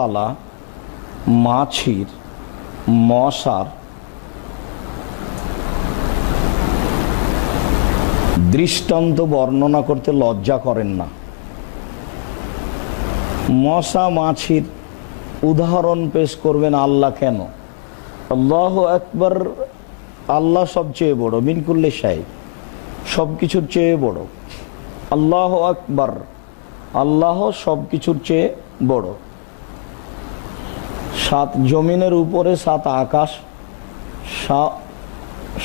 তালা মাছির মশার দৃষ্টান্ত বর্ণনা করতে লজ্জা করেন না। মশা মাছির উদাহরণ পেশ করবেন আল্লাহ কেন? আল্লাহু আকবার, আল্লাহ সবচেয়ে বড়, মিন কুল্লি শাই, সবকিছুর চেয়ে বড়। আল্লাহু আকবার, আল্লাহ সবকিছুর চেয়ে বড়। সাত জমিনের উপরে সাত আকাশ,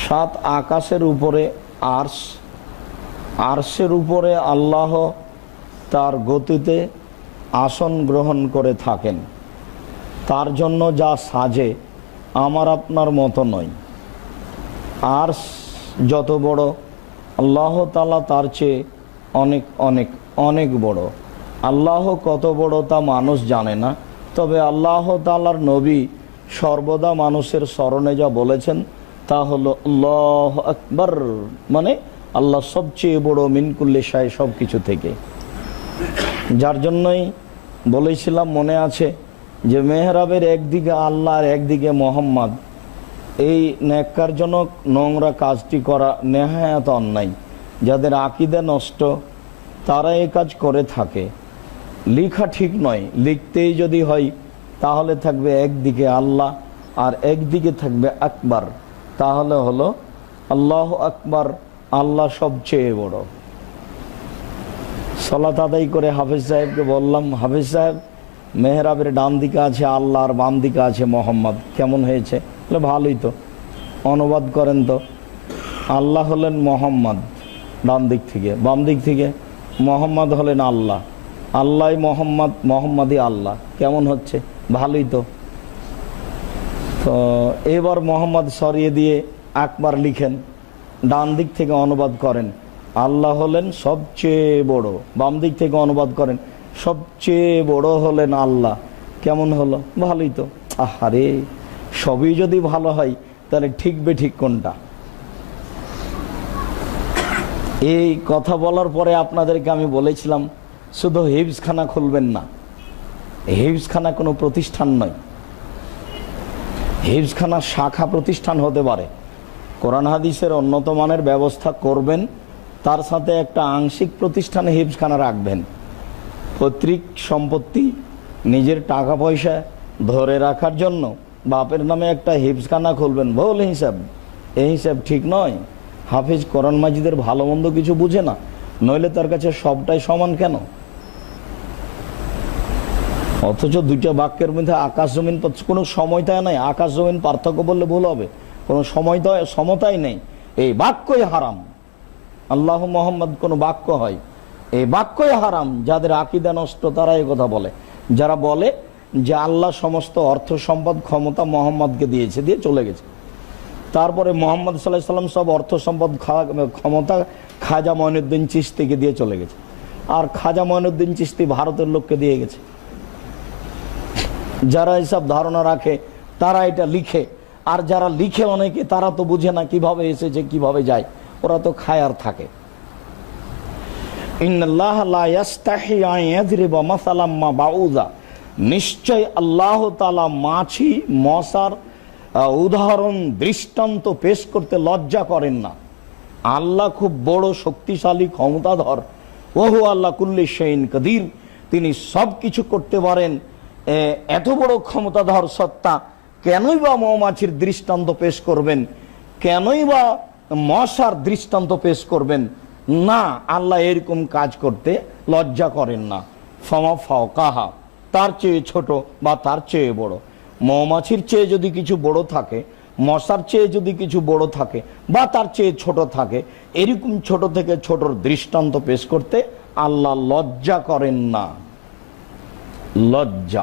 সাত আকাশের উপরে আরশ, আরশের উপরে আল্লাহ তার গতিতে আসন গ্রহণ করে থাকেন। তার জন্য যা সাজে আমার আপনার মতো নয়। আরশ যত বড়, আল্লাহ তাআলা তার চেয়ে অনেক অনেক অনেক বড়। আল্লাহ কত বড় তা মানুষ জানে না, তবে আল্লাহ তাআলার নবী সর্বদা মানুষের স্মরণে যা বলেছেন তা হলো আল্লাহু আকবার, মানে আল্লাহ সবচেয়ে বড় মিন কুল্লি শাই, সব কিছু থেকে। যার জন্যই বলেছিলাম, মনে আছে যে মেহরাবের একদিকে আল্লাহ আর একদিকে মোহাম্মদ, এই ন্যাক্কারজনক নোংরা কাজটি করা নেহায়াত অন্যায়। যাদের আকীদা নষ্ট তারা এই কাজ করে থাকে। লিখা ঠিক নয়, লিখতেই যদি হয় তাহলে থাকবে একদিকে আল্লাহ আর একদিকে থাকবে আকবার, তাহলে হলো আল্লাহু আকবার, আল্লাহ সবচেয়ে বড়। সালাত আদায় করে হাফেজ সাহেবকে বললাম, হাফেজ সাহেব মেহরাবের ডান দিকে আছে আল্লাহ আর বাম দিকে আছে মোহাম্মদ, কেমন হয়েছে? বলে ভালোই তো, অনুবাদ করেন তো। আল্লাহ হলেন মোহাম্মদ ডান দিক থেকে, বাম দিক থেকে মোহাম্মদ হলেন আল্লাহ, আল্লাহ মোহাম্মদ, মোহাম্মদই আল্লাহ, কেমন হচ্ছে? ভালোই তো। তো এবার মোহাম্মদ সরিয়ে দিয়ে আকবার লিখেন, ডান দিক থেকে অনুবাদ করেন আল্লাহ হলেন সবচেয়ে বড়, বাম দিক থেকে অনুবাদ করেন সবচেয়ে বড় হলেন আল্লাহ, কেমন হলো? ভালোই তো। আহারে, সবই যদি ভালো হয় তাহলে ঠিক বেঠিক কোনটা? এই কথা বলার পরে আপনাদেরকে আমি বলেছিলাম শুধু হিফজখানা খুলবেন না। হিফজখানা কোনো প্রতিষ্ঠান নয়, হিফজখানা শাখা প্রতিষ্ঠান হতে পারে। কোরআন হাদিসের উন্নত মানের ব্যবস্থা করবেন, তার সাথে একটা আংশিক প্রতিষ্ঠানে হিফজখানা রাখবেন। পৈতৃক সম্পত্তি, নিজের টাকা পয়সা ধরে রাখার জন্য বাপের নামে একটা হিফজখানা খুলবেন, ভুল হিসাব। এই হিসাব ঠিক নয়। হাফিজ কোরআন মাজিদের ভালো মন্দ কিছু বুঝে না, নইলে তার কাছে সবটাই সমান কেন? অথচ দুইটা বাক্যের মধ্যে আকাশ জমিন, কোনো সময়তাই নাই। আকাশ জমিন পার্থক্য বললে ভুল হবে, কোনো সমতাই নেই। এই বাক্যই হারাম। আল্লাহ মোহাম্মদ কোনো বাক্য হয়, এই বাক্যই হারাম। যাদের আকীদা নষ্ট তারা এই কথা বলে। যারা বলে যে আল্লাহ সমস্ত অর্থ সম্পদ ক্ষমতা মোহাম্মদকে দিয়েছে, দিয়ে চলে গেছে, তারপরে মোহাম্মদ সাল্লাল্লাহু আলাইহি ওয়াসাল্লাম সব অর্থ সম্পদ ক্ষমতা খাজা মঈনুদ্দিন চিশতিকে দিয়ে চলে গেছে। আর খাজা মঈনুদ্দিন চিশতি ভারতের লোককে দিয়ে গেছে। যারা এইসব ধারণা রাখে তারা এটা লিখে, আর যারা লিখে অনেকে তারা তো বুঝে না কিভাবে এসেছে কিভাবে যায়, ওরা তো খায় আর থাকে। ইন্নাল্লাহ লা ইস্তাহি আন ইয়াযরিবা মাসালাম মা বাউযা, নিশ্চয় আল্লাহ তাআলা মাছি মশার উদাহরণ দৃষ্টান্ত পেশ করতে লজ্জা করেন না। আল্লাহ খুব বড় শক্তিশালী ক্ষমতাধর। ওহু আল্লাহ কুল্লি শাইইন কাদির, তিনি সব কিছু করতে পারেন। এত বড় ক্ষমতাধর সত্তা কেনই বা মৌমাছির দৃষ্টান্ত পেশ করবেন? কেনই বা মশার দৃষ্টান্ত পেশ করবেন? না, আল্লাহ এরকম কাজ করতে লজ্জা করেন না। ফামা ফাওকাহা, তার চেয়ে ছোট বা তার চেয়ে বড়। মৌমাছির চেয়ে যদি কিছু বড় থাকে, মশার চেয়ে যদি কিছু বড় থাকে বা তার চেয়ে ছোট থাকে, এরকম ছোট থেকে ছোটর দৃষ্টান্ত পেশ করতে আল্লাহ লজ্জা করেন না। লজ্জা।